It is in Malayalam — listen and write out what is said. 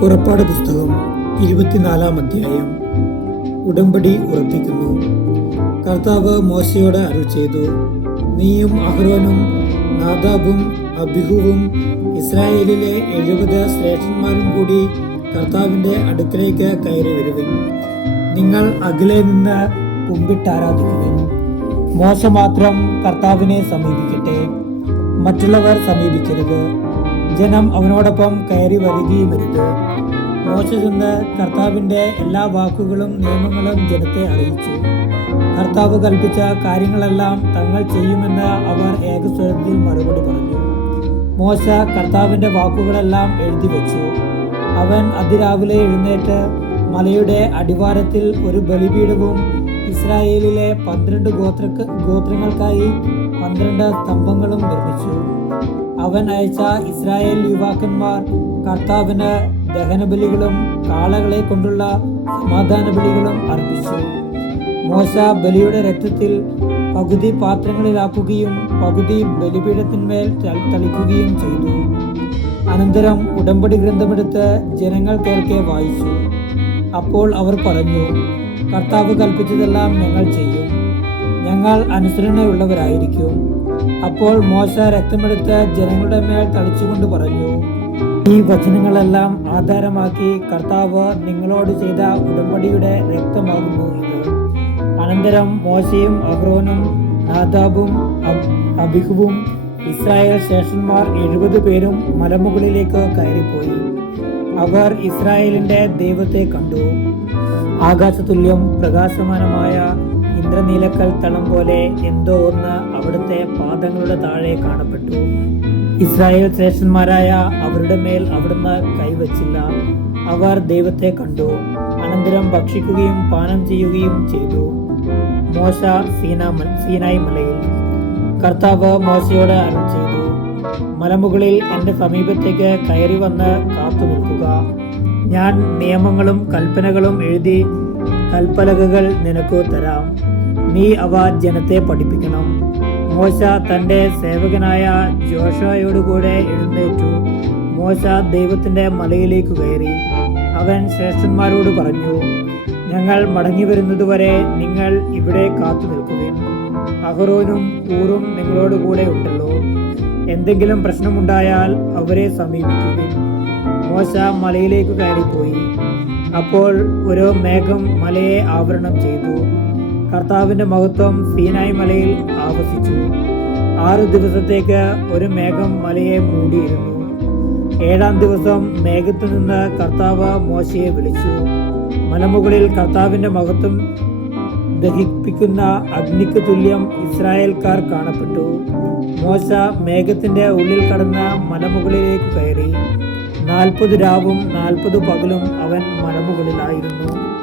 പുറപ്പാട് പുസ്തകം ഇരുപത്തിനാലാം അധ്യായം. ഉടമ്പടി ഉറപ്പിക്കുന്നു. കർത്താവ് മോശയോട് അരുൾ ചെയ്തു നീയും അഹ്റോനും നാദാബും അബിഹുവും ഇസ്രായേലിലെ എഴുപത് ശ്രേഷ്ഠന്മാരും കൂടി കർത്താവിന്റെ അടുക്കലേക്ക് കയറി വരുവിൻ. നിങ്ങൾ അകലെ നിന്ന് കുമ്പിട്ടാരാധിക്കുവിൻ മോശ മാത്രം കർത്താവിനെ സമീപിക്കട്ടെ. മറ്റുള്ളവർ സമീപിക്കരുത്. ജനം അവനോടൊപ്പം കയറി വരികയും വരുത്. മോശ ചെന്ന് കർത്താവിന്റെ എല്ലാ വാക്കുകളും നിയമങ്ങളും ജനത്തെ അറിയിച്ചു. കർത്താവ് കൽപ്പിച്ച കാര്യങ്ങളെല്ലാം തങ്ങൾ ചെയ്യുമെന്ന് അവർ ഏകസ്വരത്തിൽ മറുപടി പറഞ്ഞു. മോശ കർത്താവിന്റെ വാക്കുകളെല്ലാം എഴുതി വെച്ചു. അവൻ അതിരാവിലെ എഴുന്നേറ്റ് മലയുടെ അടിവാരത്തിൽ ഒരു ബലിപീഠവും ഇസ്രായേലിലെ പന്ത്രണ്ട് ഗോത്ര ഗോത്രങ്ങൾക്കായി പന്ത്രണ്ട് സ്തംഭങ്ങളും നിർമ്മിച്ചു. അവൻ അയച്ച ഇസ്രായേൽ യുവാക്കന്മാർ കർത്താവിന് ദഹനബലികളും കാളകളെ കൊണ്ടുള്ള സമാധാന ബലികളും അർപ്പിച്ചു. മോശ ബലിയുടെ രക്തത്തിൽ പകുതി പാത്രങ്ങളിലാക്കുകയും പകുതി ബലിപീഠത്തിന്മേൽ തളിക്കുകയും ചെയ്തു. അനന്തരം ഉടമ്പടി ഗ്രന്ഥമെടുത്ത് ജനങ്ങൾ കേൾക്കെ വായിച്ചു. അപ്പോൾ അവർ പറഞ്ഞു കർത്താവ് കൽപ്പിച്ചതെല്ലാം ഞങ്ങൾ ചെയ്യും. ഞങ്ങൾ അനുസരണയുള്ളവരായിരിക്കും. അപ്പോൾ മോശ രക്തമെടുത്ത് ജനങ്ങളുടെ മേൽ തളിച്ചുകൊണ്ട് പറഞ്ഞു ഈ വചനങ്ങളെല്ലാം ആധാരമാക്കി കർത്താവ് നിങ്ങളോട് ചെയ്ത ഉടമ്പടിയുടെ രക്തമാകുന്നു ഇത് അനന്തരം മോശയും അഹ്റോനും നാദാബും അബ്- അബിഹുവും ഇസ്രായേൽ ശേഷന്മാർ എഴുപത് പേരും മലമുകളിലേക്ക് കയറിപ്പോയി. അവർ ഇസ്രായേലിന്റെ ദൈവത്തെ കണ്ടു. ആകാശതുല്യം പ്രകാശമാനമായ ഇന്ദ്രനീലക്കൽ തളം പോലെ എന്തോ ഒന്ന് അവിടുത്തെ പാദങ്ങളുടെ താഴെ കാണപ്പെട്ടു. ഇസ്രായേൽ ശ്രേഷ്ഠന്മാരായ അവരുടെ മേൽ അവിടുന്ന് കൈവച്ചില്ല. അവർ ദൈവത്തെ കണ്ടു. അനന്തരം ഭക്ഷിക്കുകയും പാനം ചെയ്യുകയും ചെയ്തു. മോശ സീന സീനായി മലയിൽ. കർത്താവ് മോശയോട് അരുൾ ചെയ്തു. മലമുകളിൽ എന്റെ സമീപത്തേക്ക് കയറി വന്ന് കാത്തു നിൽക്കുക. ഞാൻ നിയമങ്ങളും കൽപ്പനകളും എഴുതി കൽപ്പലകകൾ നിനക്ക് തരാം. നീ അവ ജനത്തെ പഠിപ്പിക്കണം. മോശ തന്റെ സേവകനായ ജോഷയോടുകൂടെ എഴുന്നേറ്റു. മോശ ദൈവത്തിന്റെ മലയിലേക്ക് കയറി. അവൻ ശ്രേഷ്ഠന്മാരോട് പറഞ്ഞു ഞങ്ങൾ മടങ്ങി വരുന്നതുവരെ നിങ്ങൾ ഇവിടെ കാത്തു നിൽക്കുവിൻ. അഹറോനും ഊറും നിങ്ങളോട് കൂടെ ഉണ്ടല്ലോ. എന്തെങ്കിലും പ്രശ്നമുണ്ടായാൽ അവരെ സമീപിക്കുവിൻ. മോശ മലയിലേക്ക് കയറിപ്പോയി. അപ്പോൾ ഒരു മേഘം മലയെ ആവരണം ചെയ്തു. കർത്താവിന്റെ മഹത്വം സീനായ് മലയിൽ ആവസിച്ചു. ആറ് ദിവസത്തേക്ക് ഒരു മേഘം മലയെ മൂടിയിരുന്നു. ഏഴാം ദിവസം മേഘത്തു നിന്ന് കർത്താവ് മോശയെ വിളിച്ചു. മലമുകളിൽ കർത്താവിന്റെ മഹത്വം ദഹിപ്പിക്കുന്ന അഗ്നിക്ക് തുല്യം ഇസ്രായേൽക്കാർ കാണപ്പെട്ടു. മോശ മേഘത്തിന്റെ ഉള്ളിൽ കടന്ന് മലമുകളിലേക്ക് കയറി. നാൽപ്പത് രാവും നാൽപ്പത് പകലും അവൻ മലമുകളിലായിരുന്നു.